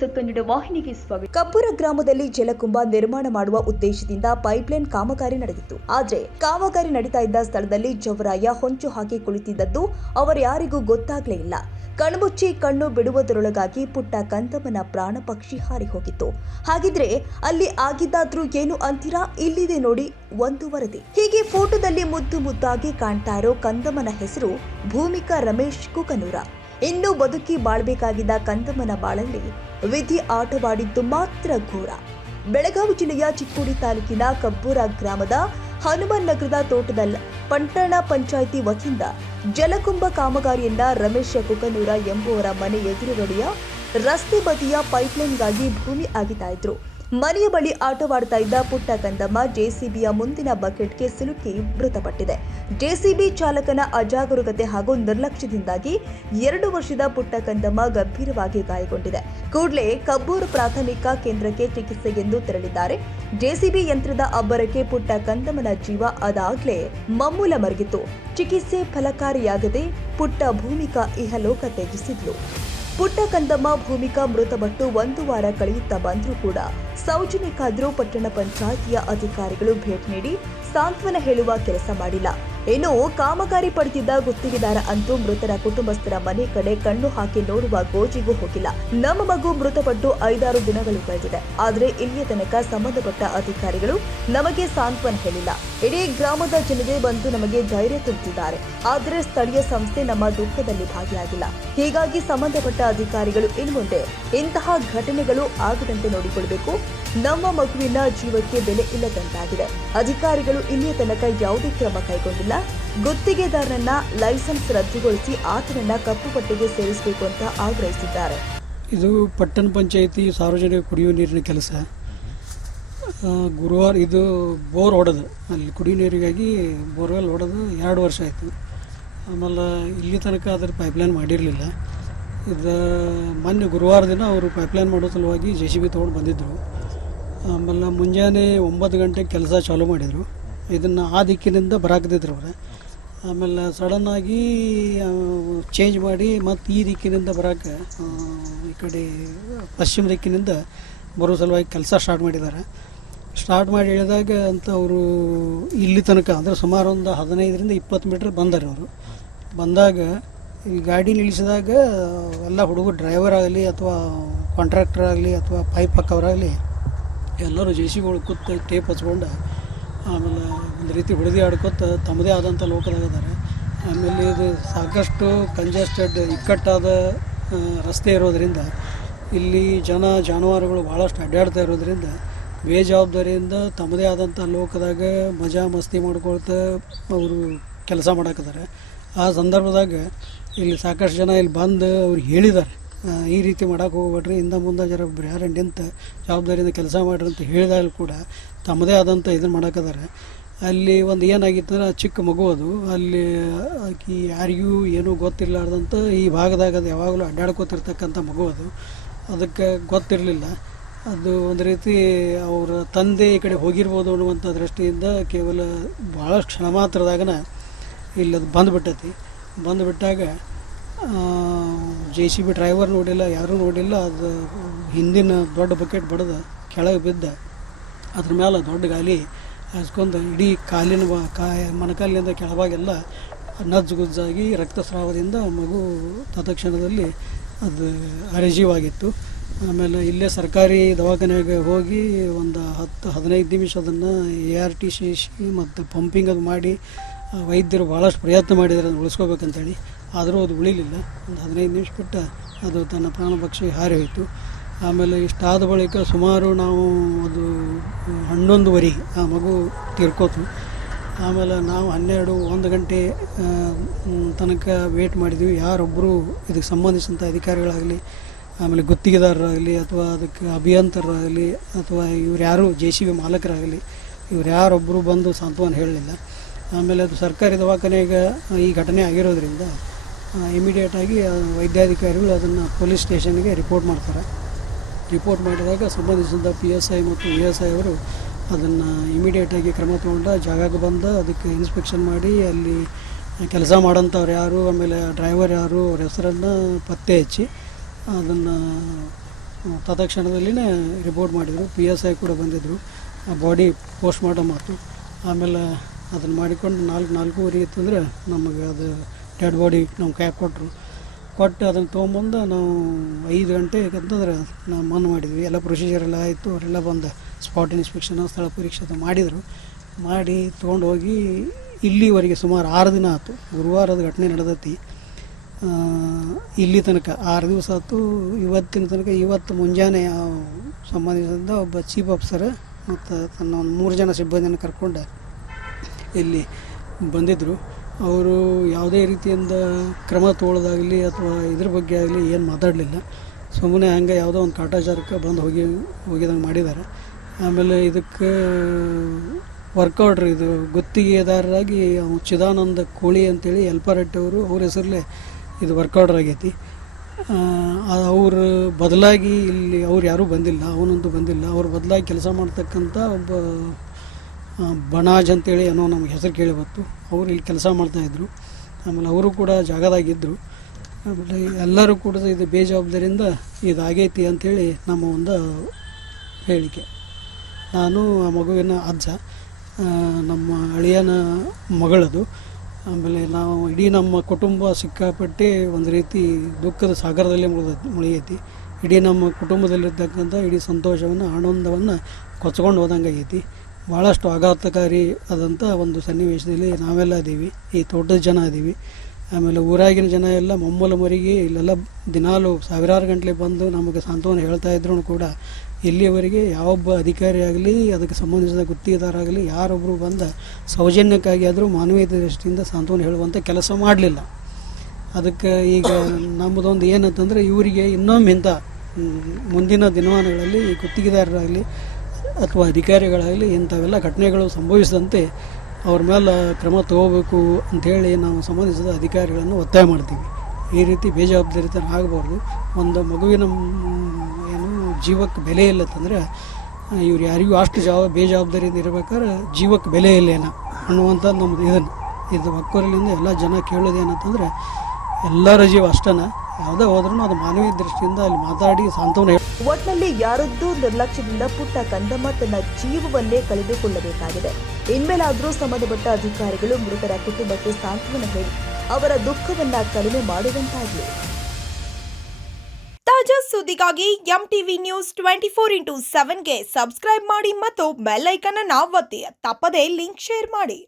News Kannada ವಾಹಿನಿಗೆ ಸ್ವಾಗತ. ಕಬ್ಬೂರ ಗ್ರಾಮದಲ್ಲಿ ಜಲಕುಂಭ ನಿರ್ಮಾಣ ಮಾಡುವ ಉದ್ದೇಶದಿಂದ ಪೈಪ್ಲೈನ್ ಕಾಮಗಾರಿ ನಡೆದಿತ್ತು. ಆದರೆ ಕಾಮಗಾರಿ ನಡೀತಾ ಇದ್ದ ಸ್ಥಳದಲ್ಲಿ ಜವರಾಯ ಹೊಂಚು ಹಾಕಿ ಕುಳಿತಿದ್ದದ್ದು ಅವರ್ಯಾರಿಗೂ ಗೊತ್ತಾಗಲೇ ಇಲ್ಲ. ಕಣ್ಮುಚ್ಚಿ ಕಣ್ಣು ಬಿಡುವುದರೊಳಗಾಗಿ ಪುಟ್ಟ ಕಂದಮ್ಮನ ಪ್ರಾಣ ಪಕ್ಷಿ ಹಾರಿ ಹೋಗಿತ್ತು. ಹಾಗಿದ್ರೆ ಅಲ್ಲಿ ಆಗಿದ್ದಾದ್ರೂ ಏನು ಅಂತೀರಾ? ಇಲ್ಲಿದೆ ನೋಡಿ ಒಂದು ವರದಿ. ಹೀಗೆ ಫೋಟೋದಲ್ಲಿ ಮುದ್ದು ಮುದ್ದಾಗಿ ಕಾಣ್ತಾ ಇರೋ ಕಂದಮ್ಮನ ಹೆಸರು ಭೂಮಿಕಾ ರಮೇಶ್ ಕುಕನೂರ. ಇನ್ನೂ ಬದುಕಿ ಬಾಳ್ಬೇಕಾಗಿದ್ದ ಕಂದಮ್ಮನ ಬಾಳಲ್ಲಿ ವಿಧಿ ಆಟವಾಡಿದ್ದು ಮಾತ್ರ ಘೋರ. ಬೆಳಗಾವಿ ಜಿಲ್ಲೆಯ ಚಿಕ್ಕೋಡಿ ತಾಲೂಕಿನ ಕಬ್ಬೂರ ಗ್ರಾಮದ ಹನುಮನ್ ನಗರದ ತೋಟದ ಪಟ್ಟಣ ಪಂಚಾಯಿತಿ ವತಿಯಿಂದ ಜಲಕುಂಭ ಕಾಮಗಾರಿಯನ್ನ ರಮೇಶ್ ಕುಕನೂರ ಎಂಬುವರ ಮನೆ ಎದುರುಗಡೆಯ ರಸ್ತೆ ಬದಿಯ ಪೈಪ್ಲೈನ್ಗಾಗಿ ಭೂಮಿ ಅಗಿತಾ ಇದ್ರು. ಮನೆಯ ಬಳಿ ಆಟವಾಡ್ತಾ ಇದ್ದ ಪುಟ್ಟ ಕಂದಮ್ಮ ಜೆಸಿಬಿಯ ಮುಂದಿನ ಬಕೆಟ್ಗೆ ಸಿಲುಕಿ ಮೃತಪಟ್ಟಿದೆ. ಜೆಸಿಬಿ ಚಾಲಕನ ಅಜಾಗರೂಕತೆ ಹಾಗೂ ನಿರ್ಲಕ್ಷ್ಯದಿಂದಾಗಿ 2 ವರ್ಷದ ಪುಟ್ಟ ಕಂದಮ್ಮ ಗಂಭೀರವಾಗಿ ಗಾಯಗೊಂಡಿದೆ. ಕೂಡಲೇ ಕಬ್ಬೂರು ಪ್ರಾಥಮಿಕ ಕೇಂದ್ರಕ್ಕೆ ಚಿಕಿತ್ಸೆಗೆಂದು ತೆರಳಿದ್ದಾರೆ. ಜೆಸಿಬಿ ಯಂತ್ರದ ಅಬ್ಬರಕ್ಕೆ ಪುಟ್ಟ ಕಂದಮ್ಮನ ಜೀವ ಅದಾಗ್ಲೇ ಮಮ್ಮೂಲ ಮರಗಿತ್ತು. ಚಿಕಿತ್ಸೆ ಫಲಕಾರಿಯಾಗದೆ ಪುಟ್ಟ ಭೂಮಿಕಾ ಇಹಲೋಕ ತ್ಯಜಿಸಿದ್ಲು. ಪುಟ್ಟ ಕಂದಮ್ಮ ಭೂಮಿಕಾ ಮೃತಪಟ್ಟು 1 ವಾರ ಕಳೆಯುತ್ತಾ ಬಂದರೂ ಕೂಡ ಸೌಜನ್ಯಕ್ಕಾದರೂ ಪಟ್ಟಣ ಪಂಚಾಯಿತಿಯ ಅಧಿಕಾರಿಗಳು ಭೇಟಿ ನೀಡಿ ಸಾಂತ್ವನ ಹೇಳುವ ಕೆಲಸ ಮಾಡಿಲ್ಲ. ಇನ್ನು ಕಾಮಗಾರಿ ಪಡೆದಿದ್ದ ಗುತ್ತಿಗೆದಾರ ಅಂತೂ ಮೃತರ ಕುಟುಂಬಸ್ಥರ ಮನೆ ಕಡೆ ಕಣ್ಣು ಹಾಕಿ ನೋಡುವ ಗೋಜಿಗೂ ಹೋಗಿಲ್ಲ. ನಮ್ಮ ಮಗು ಮೃತಪಟ್ಟು 5-6 ದಿನಗಳು ಕಳೆದಿದೆ, ಆದರೆ ಇಲ್ಲಿಯ ತನಕ ಸಂಬಂಧಪಟ್ಟ ಅಧಿಕಾರಿಗಳು ನಮಗೆ ಸಾಂತ್ವನ ಹೇಳಿಲ್ಲ. ಇಡೀ ಗ್ರಾಮದ ಜನತೆ ಬಂದು ನಮಗೆ ಧೈರ್ಯ ತುಂಬುತ್ತಿದ್ದಾರೆ, ಆದರೆ ಸ್ಥಳೀಯ ಸಂಸ್ಥೆ ನಮ್ಮ ದುಃಖದಲ್ಲಿ ಭಾಗಿಯಾಗಿಲ್ಲ. ಹೀಗಾಗಿ ಸಂಬಂಧಪಟ್ಟ ಅಧಿಕಾರಿಗಳು ಇನ್ನು ಮುಂದೆ ಇಂತಹ ಘಟನೆಗಳು ಆಗದಂತೆ ನೋಡಿಕೊಳ್ಳಬೇಕು. ನಮ್ಮ ಮಗುವಿನ ಜೀವಕ್ಕೆ ಬೆಲೆ ಇಲ್ಲದಂತಾಗಿದೆ. ಅಧಿಕಾರಿಗಳು ಇಲ್ಲಿಯ ತನಕ ಯಾವುದೇ ಕ್ರಮ ಕೈಗೊಂಡಿಲ್ಲ. ಗುತ್ತಿಗೆದಾರನನ್ನ ಲೈಸೆನ್ಸ್ ರದ್ದುಗೊಳಿಸಿ ಆತನನ್ನ ಕಪ್ಪು ಪಟ್ಟಿಗೆ ಸೇರಿಸಬೇಕು ಅಂತ ಆಗ್ರಹಿಸಿದ್ದಾರೆ. ಇದು ಪಟ್ಟಣ ಪಂಚಾಯಿತಿ ಸಾರ್ವಜನಿಕ ಕುಡಿಯುವ ನೀರಿನ ಕೆಲಸ. ಗುರುವಾರ ಇದು ಬೋರ್ ಹೊಡೆದು ಅಲ್ಲಿ ಕುಡಿಯುವ ನೀರಿಗಾಗಿ ಬೋರ್ವೆಲ್ ಹೊಡೆದು 2 ವರ್ಷ ಆಯಿತು. ಆಮೇಲೆ ಇಲ್ಲಿ ತನಕ ಅದ್ರ ಪೈಪ್ಲೈನ್ ಮಾಡಿರಲಿಲ್ಲ. ಇದು ಮೊನ್ನೆ ಗುರುವಾರ ದಿನ ಅವರು ಪೈಪ್ಲೈನ್ ಮಾಡೋ ಸಲುವಾಗಿ JCB ತೊಗೊಂಡು ಬಂದಿದ್ದರು. ಆಮೇಲೆ ಮುಂಜಾನೆ 9 ಗಂಟೆಗೆ ಕೆಲಸ ಚಾಲೂ ಮಾಡಿದರು. ಇದನ್ನು ಆ ದಿಕ್ಕಿನಿಂದ ಬರಾಕದಿದ್ರು ಅವರು. ಆಮೇಲೆ ಸಡನ್ನಾಗಿ ಚೇಂಜ್ ಮಾಡಿ ಮತ್ತು ಈ ದಿಕ್ಕಿನಿಂದ ಬರೋಕ್ಕೆ ಈ ಕಡೆ ಪಶ್ಚಿಮ ದಿಕ್ಕಿನಿಂದ ಬರೋ ಸಲುವಾಗಿ ಕೆಲಸ ಸ್ಟಾರ್ಟ್ ಮಾಡಿದ್ದಾರೆ. ಸ್ಟಾರ್ಟ್ ಮಾಡಿ ಹೇಳಿದಾಗ ಅಂತ ಅವರು ಇಲ್ಲಿ ತನಕ ಅಂದರೆ ಸುಮಾರು ಒಂದು 15ರಿಂದ 20 ಮೀಟ್ರ್ ಬಂದಾರೆ ಅವರು. ಬಂದಾಗ ಈ ಗಾಡಿ ನಿಲ್ಲಿಸಿದಾಗ ಎಲ್ಲ ಹುಡುಗರು ಡ್ರೈವರ್ ಆಗಲಿ ಅಥವಾ ಕಾಂಟ್ರಾಕ್ಟರ್ ಆಗಲಿ ಅಥವಾ ಪೈಪ್ ಹಾಕೋರಾಗಲಿ ಎಲ್ಲರೂ JCBಗಳು ಕೂತು ಟೇಪ್ ಹಚ್ಕೊಂಡು ಆಮೇಲೆ ಒಂದು ರೀತಿ ಹುಡುಗಿ ಆಡ್ಕೊತ ತಮ್ಮದೇ ಆದಂಥ ಲೋಕದಾಗಿದ್ದಾರೆ. ಆಮೇಲೆ ಇದು ಸಾಕಷ್ಟು ಕಂಜೆಸ್ಟೆಡ್ ಇಕ್ಕಟ್ಟಾದ ರಸ್ತೆ ಇರೋದರಿಂದ ಇಲ್ಲಿ ಜಾನುವಾರುಗಳು ಭಾಳಷ್ಟು ಅಡ್ಡಾಡ್ತಾ ಇರೋದರಿಂದ ಬೇಜವಾಬ್ದಾರಿಯಿಂದ ತಮ್ಮದೇ ಆದಂಥ ಲೋಕದಾಗ ಮಜಾ ಮಸ್ತಿ ಮಾಡ್ಕೊಳ್ತಾ ಅವರು ಕೆಲಸ ಮಾಡಾಕಿದ್ದಾರೆ. ಆ ಸಂದರ್ಭದಾಗ ಇಲ್ಲಿ ಸಾಕಷ್ಟು ಜನ ಇಲ್ಲಿ ಬಂದು ಅವ್ರು ಹೇಳಿದ್ದಾರೆ, ಈ ರೀತಿ ಮಾಡೋಕೆ ಹೋಗ್ಬೇಡ್ರಿ, ಇಂದ ಮುಂದೆ ಜರ ಯಾರು ನಿಂತು ಜವಾಬ್ದಾರಿಯಿಂದ ಕೆಲಸ ಮಾಡ್ರಿ ಅಂತ ಹೇಳಿದಾಗ ಕೂಡ ತಮ್ಮದೇ ಆದಂಥ ಇದನ್ನು ಮಾಡಾಕಿದ್ದಾರೆ. ಅಲ್ಲಿ ಒಂದು ಏನಾಗಿತ್ತು ಅಂದ್ರೆ ಚಿಕ್ಕ ಮಗು ಅದು, ಅಲ್ಲಿ ಆಕಿ ಯಾರಿಗೂ ಏನೂ ಗೊತ್ತಿರಲಾರ್ದಂಥ ಈ ಭಾಗದಾಗ ಅದು ಯಾವಾಗಲೂ ಅಡ್ಡಾಡ್ಕೋತಿರ್ತಕ್ಕಂಥ ಮಗು ಅದು. ಅದಕ್ಕೆ ಗೊತ್ತಿರಲಿಲ್ಲ. ಅದು ಒಂದು ರೀತಿ ಅವರ ತಂದೆ ಈ ಕಡೆ ಹೋಗಿರ್ಬೋದು ಅನ್ನುವಂಥ ದೃಷ್ಟಿಯಿಂದ ಕೇವಲ ಭಾಳಷ್ಟು ಕ್ಷಣ ಮಾತ್ರದಾಗನ ಇಲ್ಲಿ ಅದು ಬಂದುಬಿಟ್ಟೈತಿ. ಬಂದುಬಿಟ್ಟಾಗ JCB ಡ್ರೈವರ್ ನೋಡಿಲ್ಲ, ಯಾರೂ ನೋಡಿಲ್ಲ. ಅದು ಹಿಂದಿನ ದೊಡ್ಡ ಬಕೆಟ್ ಬಡ್ದು ಕೆಳಗೆ ಬಿದ್ದ ಅದ್ರ ಮೇಲೆ ದೊಡ್ಡ ಗಾಲಿ ಹಚ್ಕೊಂಡು ಇಡೀ ಕಾಲಿನ ಮೊಣಕಾಲಿನಿಂದ ಕೆಳಭಾಗೆಲ್ಲ ನಜ್ಜುಗುಜ್ಜಾಗಿ ರಕ್ತಸ್ರಾವದಿಂದ ಮಗು ತತ್ಕ್ಷಣದಲ್ಲಿ ಅದು ಅರೆಜೀವಾಗಿತ್ತು. ಆಮೇಲೆ ಇಲ್ಲೇ ಸರ್ಕಾರಿ ದವಾಖಾನೆಗೆ ಹೋಗಿ ಒಂದು 10-15 ನಿಮಿಷ ಅದನ್ನು ART ಸೇರಿಸಿ ಮತ್ತು ಪಂಪಿಂಗ್ ಅದು ಮಾಡಿ ವೈದ್ಯರು ಭಾಳಷ್ಟು ಪ್ರಯತ್ನ ಮಾಡಿದ್ದಾರೆ ಅದನ್ನು ಉಳಿಸ್ಕೋಬೇಕಂತೇಳಿ. ಆದರೂ ಅದು ಉಳಿಲಿಲ್ಲ. ಒಂದು 15 ನಿಮಿಷ ಬಿಟ್ಟು ಅದು ತನ್ನ ಪ್ರಾಣ ಪಕ್ಷಿ ಹಾರಿ ಹೋಯಿತು. ಆಮೇಲೆ ಇಷ್ಟಾದ ಬಳಿಕ ಸುಮಾರು ನಾವು ಅದು 11:30 ಆ ಮಗು ತೀರ್ಕೋತು. ಆಮೇಲೆ ನಾವು 12-1 ಗಂಟೆ ತನಕ ವೇಟ್ ಮಾಡಿದ್ವಿ. ಯಾರೊಬ್ಬರು ಇದಕ್ಕೆ ಸಂಬಂಧಿಸಿದಂಥ ಅಧಿಕಾರಿಗಳಾಗಲಿ, ಆಮೇಲೆ ಗುತ್ತಿಗೆದಾರರಾಗಲಿ ಅಥವಾ ಅದಕ್ಕೆ ಅಭಿಯಂತರರಾಗಲಿ ಅಥವಾ ಇವ್ರು ಯಾರು JCB ಮಾಲಕರಾಗಲಿ ಇವ್ರು ಯಾರೊಬ್ಬರು ಬಂದು ಸಾಂತ್ವನ ಹೇಳಲಿಲ್ಲ. ಆಮೇಲೆ ಅದು ಸರ್ಕಾರಿ ದವಾಖಾನೆಗೆ ಈ ಘಟನೆ ಆಗಿರೋದ್ರಿಂದ ಇಮಿಡಿಯೇಟಾಗಿ ವೈದ್ಯಾಧಿಕಾರಿಗಳು ಅದನ್ನು ಪೊಲೀಸ್ ಸ್ಟೇಷನ್ಗೆ ರಿಪೋರ್ಟ್ ಮಾಡ್ತಾರೆ. ರಿಪೋರ್ಟ್ ಮಾಡಿದಾಗ ಸಂಬಂಧಿಸಿದ PSI ಮತ್ತು VSI ಅವರು ಅದನ್ನು ಇಮಿಡಿಯೇಟಾಗಿ ಕ್ರಮ ತೊಗೊಂಡು ಜಾಗಕ್ಕೆ ಬಂದು ಅದಕ್ಕೆ ಇನ್ಸ್ಪೆಕ್ಷನ್ ಮಾಡಿ ಅಲ್ಲಿ ಕೆಲಸ ಮಾಡೋಂಥವ್ರು ಯಾರು, ಆಮೇಲೆ ಡ್ರೈವರ್ ಯಾರು, ಅವ್ರ ಹೆಸರನ್ನು ಪತ್ತೆ ಹಚ್ಚಿ ಅದನ್ನು ತತ್ಕ್ಷಣದಲ್ಲಿನೇ ರಿಪೋರ್ಟ್ ಮಾಡಿದರು. PSI ಕೂಡ ಬಂದಿದ್ದರು. ಬಾಡಿ ಪೋಸ್ಟ್ ಮಾರ್ಟಮ್ ಆಯಿತು. ಆಮೇಲೆ ಅದನ್ನು ಮಾಡಿಕೊಂಡು 4:30 ಇತ್ತು ಅಂದರೆ ನಮಗೆ ಅದು ಡೆಡ್ ಬಾಡಿ ನಮ್ಮ ಕೈಯಾಗ ಕೊಟ್ಟು ಅದನ್ನು ತೊಗೊಂಬಂದು ನಾವು 5 ಗಂಟೆಗೆ ಅಂತಂದ್ರೆ ನಾವು ಮಣ್ಣು ಮಾಡಿದ್ವಿ. ಎಲ್ಲ ಪ್ರೊಸೀಜರ್ ಎಲ್ಲ ಆಯಿತು. ಅವರೆಲ್ಲ ಬಂದು ಸ್ಪಾಟ್ ಇನ್ಸ್ಪೆಕ್ಷನ್ ಸ್ಥಳ ಪರೀಕ್ಷೆ ಅದು ಮಾಡಿದರು. ಮಾಡಿ ತೊಗೊಂಡು ಹೋಗಿ ಇಲ್ಲಿವರೆಗೆ ಸುಮಾರು 6 ದಿನ ಆಯಿತು. ಗುರುವಾರದ ಘಟನೆ ನಡೆದೈತಿ. ಇಲ್ಲಿ ತನಕ 6 ದಿವಸ ಆಯ್ತು. ಇವತ್ತಿನ ತನಕ ಇವತ್ತು ಮುಂಜಾನೆ ಸಂಬಂಧಿಸಿದ ಒಬ್ಬ ಚೀಫ್ ಆಫೀಸರ್ ಮತ್ತು ತನ್ನ ಒಂದು 3 ಜನ ಸಿಬ್ಬಂದಿಯನ್ನು ಕರ್ಕೊಂಡು ಇಲ್ಲಿ ಬಂದಿದ್ದರು. ಅವರು ಯಾವುದೇ ರೀತಿಯಿಂದ ಕ್ರಮ ತೊಗೊಳ್ಳೋದಾಗಲಿ ಅಥವಾ ಇದ್ರ ಬಗ್ಗೆ ಆಗಲಿ ಏನು ಮಾತಾಡಲಿಲ್ಲ. ಸುಮ್ಮನೆ ಹಂಗೆ ಯಾವುದೋ ಒಂದು ಕಾಟಾಚಾರಕ್ಕೆ ಬಂದು ಹೋಗಿದಂಗೆ ಮಾಡಿದ್ದಾರೆ. ಆಮೇಲೆ ಇದಕ್ಕೆ ವರ್ಕ್ ಆರ್ಡ್ರ್ ಇದು ಗುತ್ತಿಗೆದಾರರಾಗಿ ಚಿದಾನಂದ ಕೋಳಿ ಅಂತೇಳಿ ಎಲ್ಪಾರೆಡ್ಡಿ ಅವ್ರ ಹೆಸರಲ್ಲೇ ಇದು ವರ್ಕ್ ಆರ್ಡ್ರ್ ಆಗೈತಿ. ಅವ್ರ ಬದಲಾಗಿ ಇಲ್ಲಿ ಅವ್ರು ಯಾರೂ ಬಂದಿಲ್ಲ, ಅವನಂತೂ ಬಂದಿಲ್ಲ. ಅವ್ರ ಬದಲಾಗಿ ಕೆಲಸ ಮಾಡ್ತಕ್ಕಂಥ ಒಬ್ಬ ಬಣಾಜ್ ಅಂತೇಳಿ ಏನೋ ನಮಗೆ ಹೆಸರು ಕೇಳಿ ಬಂತು. ಅವರು ಇಲ್ಲಿ ಕೆಲಸ ಮಾಡ್ತಾಯಿದ್ರು. ಆಮೇಲೆ ಅವರು ಕೂಡ ಜಾಗದಾಗಿದ್ದರು. ಆಮೇಲೆ ಎಲ್ಲರೂ ಕೂಡ ಇದು ಬೇಜವಾಬ್ದಾರಿಯಿಂದ ಇದಾಗೈತಿ ಅಂಥೇಳಿ ನಮ್ಮ ಒಂದು ಹೇಳಿಕೆ. ನಾನು ಆ ಮಗುವಿನ ಅಜ್ಜ, ನಮ್ಮ ಅಳಿಯನ ಮಗಳದು. ಆಮೇಲೆ ನಾವು ಇಡೀ ನಮ್ಮ ಕುಟುಂಬ ಸಿಕ್ಕಾಪಟ್ಟೆ ಒಂದು ರೀತಿ ದುಃಖದ ಸಾಗರದಲ್ಲೇ ಮುಳುಗೈತಿ. ಇಡೀ ನಮ್ಮ ಕುಟುಂಬದಲ್ಲಿರ್ತಕ್ಕಂಥ ಇಡೀ ಸಂತೋಷವನ್ನು ಆನಂದವನ್ನು ಕೊಚ್ಕೊಂಡು ಹೋದಂಗೆ ಆಗೈತಿ. ಭಾಳಷ್ಟು ಆಘಾತಕಾರಿ ಆದಂಥ ಒಂದು ಸನ್ನಿವೇಶದಲ್ಲಿ ನಾವೆಲ್ಲ ಇದ್ದೀವಿ. ಈ ತೋಟದ ಜನ ಇದ್ದೀವಿ. ಆಮೇಲೆ ಊರಾಗಿನ ಜನ ಎಲ್ಲ ಮೊಮ್ಮಲ ಮರಿಗೆ ಇಲ್ಲೆಲ್ಲ ದಿನಾಲು ಸಾವಿರಾರು ಗಂಟಲೆ ಬಂದು ನಮಗೆ ಸಾಂತ್ವನ ಹೇಳ್ತಾ ಇದ್ರೂ ಕೂಡ ಇಲ್ಲಿಯವರೆಗೆ ಯಾವೊಬ್ಬ ಅಧಿಕಾರಿ ಆಗಲಿ ಅದಕ್ಕೆ ಸಂಬಂಧಿಸಿದ ಗುತ್ತಿಗೆದಾರಾಗಲಿ ಯಾರೊಬ್ಬರು ಬಂದ ಸೌಜನ್ಯಕ್ಕಾಗಿ ಆದರೂ ಮಾನವೀಯ ದೃಷ್ಟಿಯಿಂದ ಸಾಂತ್ವನ ಹೇಳುವಂಥ ಕೆಲಸ ಮಾಡಲಿಲ್ಲ. ಅದಕ್ಕೆ ಈಗ ನಮ್ಮದೊಂದು ಏನಂತಂದರೆ ಇವರಿಗೆ ಇನ್ನೊಮ್ಮೆ ಇಂಥ ಮುಂದಿನ ದಿನಮಾನಗಳಲ್ಲಿ ಗುತ್ತಿಗೆದಾರರಾಗಲಿ ಅಥವಾ ಅಧಿಕಾರಿಗಳಾಗಲಿ ಇಂಥವೆಲ್ಲ ಘಟನೆಗಳು ಸಂಭವಿಸಿದಂತೆ ಅವ್ರ ಮೇಲೆ ಕ್ರಮ ತಗೋಬೇಕು ಅಂಥೇಳಿ ನಾವು ಸಂಬಂಧಿಸಿದ ಅಧಿಕಾರಿಗಳನ್ನು ಒತ್ತಾಯ ಮಾಡ್ತೀವಿ. ಈ ರೀತಿ ಬೇಜವಾಬ್ದಾರಿತನ ಆಗಬಾರ್ದು. ಒಂದು ಮಗುವಿನ ಏನು ಜೀವಕ್ಕೆ ಬೆಲೆ ಇಲ್ಲತ್ತಂದರೆ ಇವ್ರು ಯಾರಿಗೂ ಅಷ್ಟು ಬೇಜವಾಬ್ದಾರಿಯಿಂದ ಇರಬೇಕಾದ್ರೆ ಜೀವಕ್ಕೆ ಬೆಲೆ ಇಲ್ಲೇನ ಅನ್ನುವಂಥದ್ದು ನಮ್ಮದು ಇದು ಒಕ್ಕೊರಲಿಂದ ಎಲ್ಲ ಜನ ಕೇಳೋದೇನಂತಂದರೆ ಎಲ್ಲರ ಜೀವ ಅಷ್ಟನ ಯಾವುದೇ ಹೋದ್ರೂ ಅದು ಮಾನವೀಯ ದೃಷ್ಟಿಯಿಂದ ಅಲ್ಲಿ ಮಾತಾಡಿ ಸಾಂತ್ವನ ಒಟ್ನಲ್ಲಿ ಯಾರದ್ದೂ ನಿರ್ಲಕ್ಷ್ಯದಿಂದ ಪುಟ್ಟ ಕಂದಮ್ಮ ತನ್ನ ಜೀವವನ್ನೇ ಕಳೆದುಕೊಳ್ಳಬೇಕಾಗಿದೆ. ಇನ್ಮೇಲಾದರೂ ಸಂಬಂಧಪಟ್ಟ ಅಧಿಕಾರಿಗಳು ಮೃತರ ಕುಟುಂಬಕ್ಕೆ ಸಾಂತ್ವನ ಹೇಳಿ ಅವರ ದುಃಖವನ್ನ ಕಡಿಮೆ ಮಾಡುವಂತಾಗಲಿ. ತಾಜಾ ಸುದ್ದಿಗಾಗಿ MTV ನ್ಯೂಸ್ 24x7ಗೆ ಸಬ್ಸ್ಕ್ರೈಬ್ ಮಾಡಿ ಮತ್ತು ಬೆಲ್ ಐಕಾನ್ ಅನ್ನು ಒತ್ತಿ. ತಪ್ಪದೇ ಲಿಂಕ್ ಶೇರ್ ಮಾಡಿ.